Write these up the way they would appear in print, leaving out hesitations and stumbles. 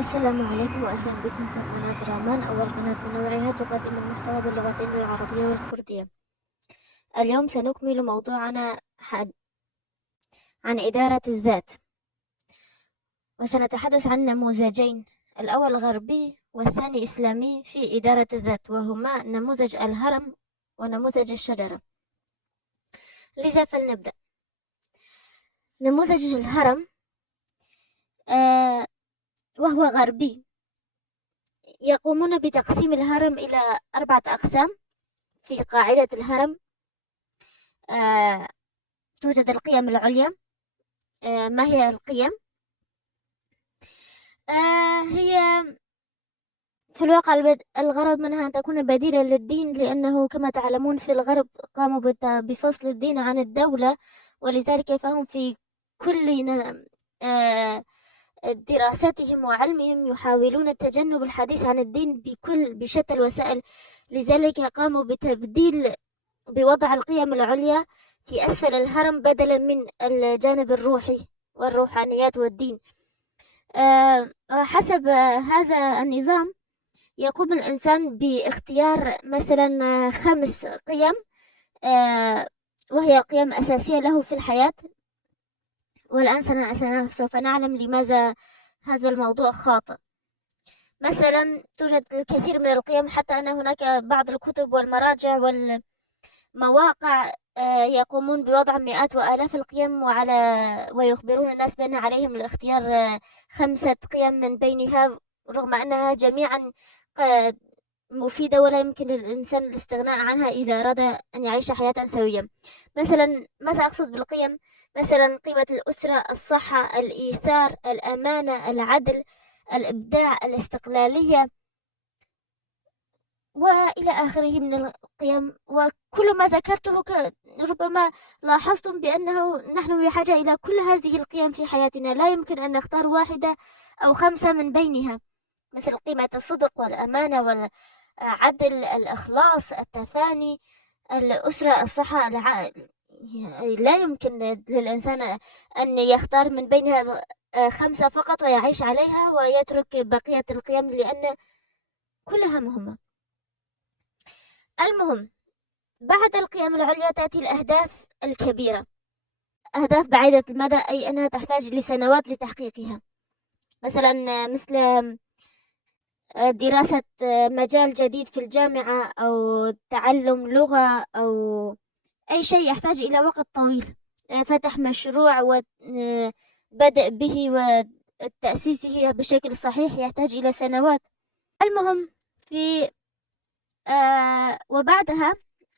السلام عليكم وأهلا بكم في قناة رامان، أول قناة من نوعها تقدم المحتوى باللغتين العربية والكردية. اليوم سنكمل موضوعنا عن إدارة الذات، وسنتحدث عن نموذجين، الأول غربي والثاني إسلامي في إدارة الذات، وهما نموذج الهرم ونموذج الشجرة. لذا فلنبدأ. نموذج الهرم وهو غربي، يقومون بتقسيم الهرم إلى 4 أقسام. في قاعدة الهرم توجد القيم العليا. ما هي القيم؟ هي في الواقع الغرض منها أن تكون بديلة للدين، لأنه كما تعلمون في الغرب قاموا بفصل الدين عن الدولة، ولذلك فهم في كل دراستهم وعلمهم يحاولون تجنب الحديث عن الدين بشتى الوسائل. لذلك قاموا بوضع القيم العليا في أسفل الهرم بدلا من الجانب الروحي والروحانيات والدين. حسب هذا النظام يقوم الإنسان باختيار مثلا 5 قيم، وهي قيم أساسية له في الحياة. والآن سوف نعلم لماذا هذا الموضوع خاطئ. مثلا توجد الكثير من القيم، حتى أن هناك بعض الكتب والمراجع والمواقع يقومون بوضع مئات وآلاف القيم ويخبرون الناس بأن عليهم الاختيار 5 قيم من بينها، رغم أنها جميعا مفيدة ولا يمكن للإنسان الاستغناء عنها إذا أراد أن يعيش حياة سوية. مثلا ماذا أقصد بالقيم؟ مثلا قيمة الأسرة، الصحة، الإيثار، الأمانة، العدل، الإبداع، الاستقلالية، وإلى آخره من القيم. وكل ما ذكرته ربما لاحظتم بأنه نحن بحاجة إلى كل هذه القيم في حياتنا، لا يمكن أن نختار 1 أو 5 من بينها، مثل قيمة الصدق والأمانة والعدل، الإخلاص، التفاني، الأسرة، الصحة، لا يمكن للإنسان أن يختار من بينها 5 فقط ويعيش عليها ويترك بقية القيم، لأن كلها مهمة. المهم، بعد القيم العليا تأتي الأهداف الكبيرة، أهداف بعيدة المدى، أي أنها تحتاج لسنوات لتحقيقها. مثلا مثل دراسة مجال جديد في الجامعة، أو تعلم لغة، أو أي شيء يحتاج إلى وقت طويل. فتح مشروع وبدء به وتأسيسه بشكل صحيح يحتاج إلى سنوات. المهم، في وبعدها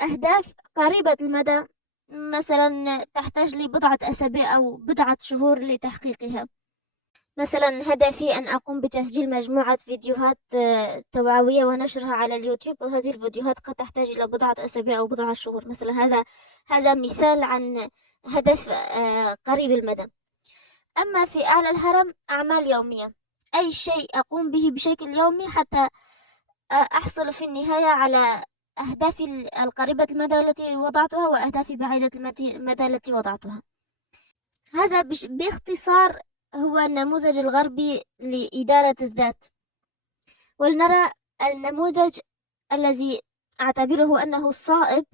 أهداف قريبة المدى، مثلا تحتاج لبضعة أسابيع أو بضعة شهور لتحقيقها. مثلا هدفي أن أقوم بتسجيل مجموعة فيديوهات توعوية ونشرها على اليوتيوب، وهذه الفيديوهات قد تحتاج إلى بضعة أسابيع أو بضعة شهور. مثلا هذا مثال عن هدف قريب المدى. أما في أعلى الهرم، أعمال يومية، أي شيء أقوم به بشكل يومي حتى أحصل في النهاية على أهدافي القريبة المدى التي وضعتها وأهدافي بعيدة المدى التي وضعتها. هذا باختصار هو النموذج الغربي لإدارة الذات. ولنرى النموذج الذي أعتبره أنه الصائب،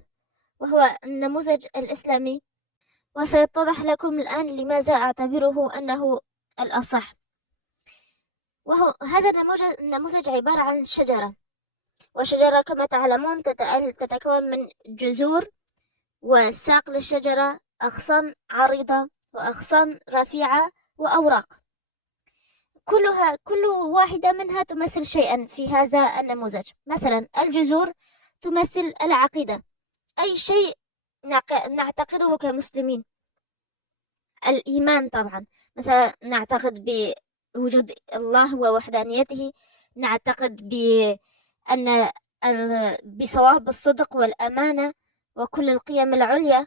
وهو النموذج الإسلامي، وسيتضح لكم الآن لماذا أعتبره أنه الأصح. وهو هذا النموذج عبارة عن شجرة، والشجرة كما تعلمون تتكون من جذور، وساق للشجرة أغصان عريضة وأغصان رفيعة وأوراق. كل واحدة منها تمثل شيئا في هذا النموذج. مثلا الجذور تمثل العقيدة، أي شيء نعتقده كمسلمين. الإيمان طبعا، مثلا نعتقد بوجود الله ووحدانيته، نعتقد بصواب الصدق والأمانة وكل القيم العليا.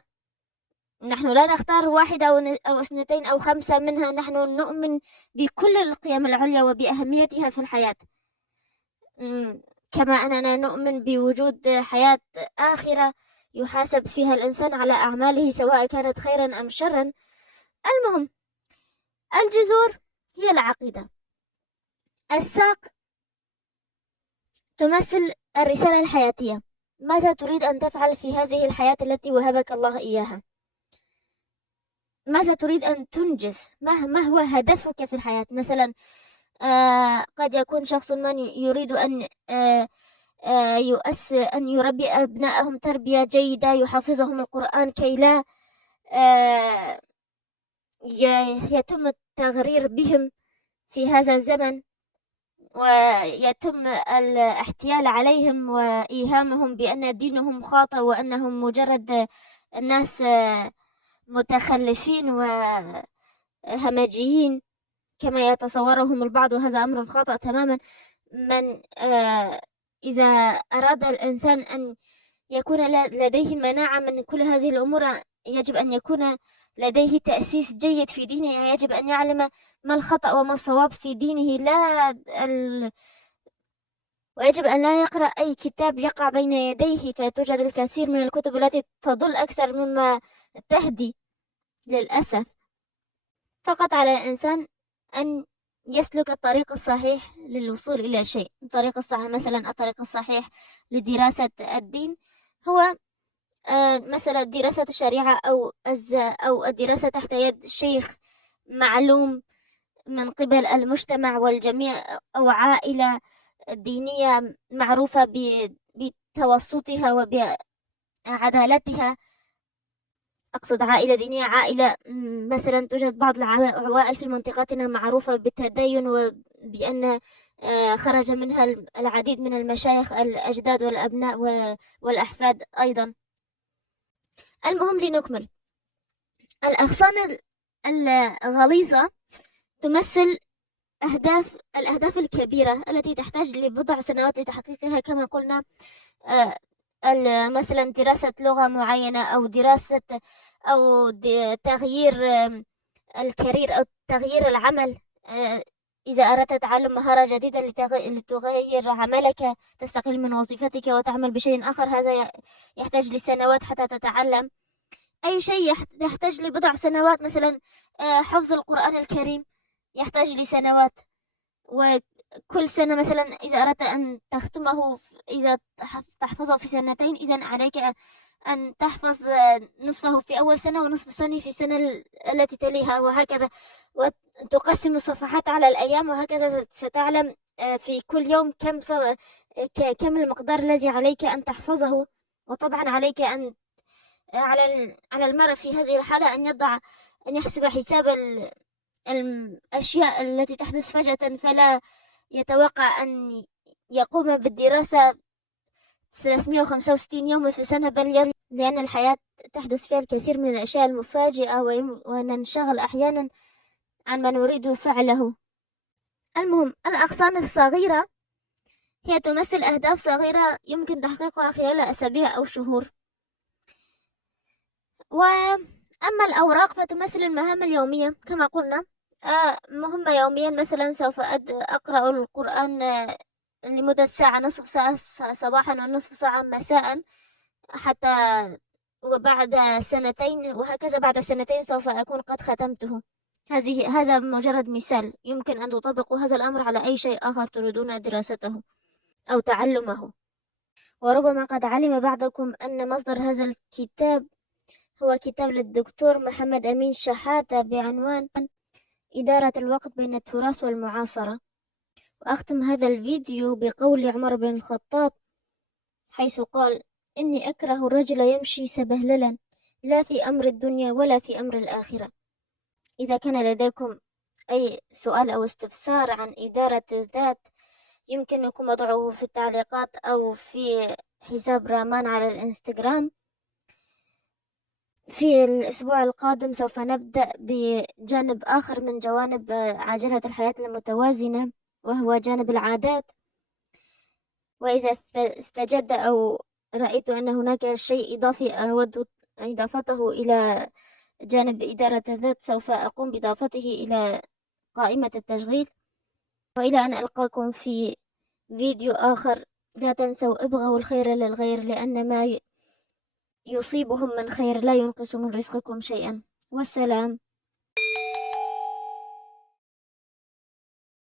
نحن لا نختار 1 أو 2 أو 5 منها، نحن نؤمن بكل القيم العليا وبأهميتها في الحياة، كما أننا نؤمن بوجود حياة آخرة يحاسب فيها الإنسان على أعماله سواء كانت خيرا أم شرا. المهم، الجذور هي العقيدة، الساق تمثل الرسالة الحياتية. ماذا تريد أن تفعل في هذه الحياة التي وهبك الله إياها؟ ماذا تريد أن تنجز؟ ما هو هدفك في الحياة؟ مثلا قد يكون شخص ما يريد أن أن يربي أبنائهم تربية جيدة، يحفظهم القرآن كي لا يتم التغرير بهم في هذا الزمن، ويتم الاحتيال عليهم وإيهامهم بأن دينهم خاطئ وأنهم مجرد ناس متخلفين وهمجيين كما يتصورهم البعض، وهذا أمر خاطئ تماما. من إذا أراد الإنسان أن يكون لديه مناعة من كل هذه الأمور، يجب أن يكون لديه تأسيس جيد في دينه، يجب أن يعلم ما الخطأ وما الصواب في دينه، ويجب أن لا يقرأ أي كتاب يقع بين يديه، فتوجد الكثير من الكتب التي تضل أكثر مما تهدي للأسف. فقط على الإنسان أن يسلك الطريق الصحيح للوصول إلى شيء. الطريق الصحيح مثلا، الطريق الصحيح لدراسة الدين هو مثلا دراسة الشريعة أو الدراسة تحت يد شيخ معلوم من قبل المجتمع والجميع، أو عائلة دينية معروفة بتوسطها وبعدالتها. أقصد عائلة دينية، عائلة مثلا توجد بعض العوائل في منطقتنا معروفة بالتدين وبأن خرج منها العديد من المشايخ، الأجداد والأبناء والأحفاد أيضا. المهم لنكمل. الأغصان الغليظة تمثل الأهداف الكبيرة التي تحتاج لبضع سنوات لتحقيقها، كما قلنا مثلا دراسة لغة معينة، أو دراسة أو تغيير الكارير أو تغيير العمل. إذا أردت تعلم مهارة جديدة لتغير عملك، تستقيل من وظيفتك وتعمل بشيء آخر، هذا يحتاج لسنوات حتى تتعلم. أي شيء يحتاج لبضع سنوات، مثلا حفظ القرآن الكريم يحتاج لسنوات، وكل سنة مثلا إذا أردت أن تختمه، إذا تحفظه في سنتين، إذن عليك أن تحفظ نصفه في أول سنة ونصف الثاني في السنة التي تليها، وهكذا، وتقسم الصفحات على الأيام، وهكذا ستعلم في كل يوم كم المقدار الذي عليك أن تحفظه. وطبعا عليك أن على المرء في هذه الحالة أن يحسب حساب الأشياء التي تحدث فجأة، فلا يتوقع أن يقوم بالدراسة 365 يوم في السنة، لأن الحياة تحدث فيها الكثير من الأشياء المفاجئة، وننشغل أحيانا عن ما نريد فعله. المهم، الأغصان الصغيرة هي تمثل أهداف صغيرة يمكن تحقيقها خلال أسابيع أو شهور. وأما الأوراق فتمثل المهام اليومية، كما قلنا مهمة يوميا، مثلا سوف أقرأ القرآن لمدة ساعة، نصف ساعة صباحا ونصف ساعة مساء، حتى وبعد سنتين، وهكذا بعد سنتين سوف أكون قد ختمته. هذا مجرد مثال، يمكن أن تطبقوا هذا الأمر على أي شيء آخر تريدون دراسته أو تعلمه. وربما قد علم بعضكم أن مصدر هذا الكتاب هو كتاب للدكتور محمد أمين شحاتة بعنوان إدارة الوقت بين التراث والمعاصرة. وأختم هذا الفيديو بقول عمر بن الخطاب، حيث قال: إني أكره الرجل يمشي سبهللا، لا في أمر الدنيا ولا في أمر الآخرة. إذا كان لديكم أي سؤال أو استفسار عن إدارة الذات، يمكنكم وضعه في التعليقات أو في حساب رامان على الإنستغرام. في الأسبوع القادم سوف نبدأ بجانب آخر من جوانب عجلة الحياة المتوازنة، وهو جانب العادات. وإذا استجد أو رأيت أن هناك شيء إضافي أود إضافته إلى جانب إدارة الذات، سوف أقوم بإضافته إلى قائمة التشغيل. وإلى أن ألقاكم في فيديو آخر، لا تنسوا ابغوا الخير للغير، لأن ما يصيبهم من خير لا ينقص من رزقكم شيئا. والسلام.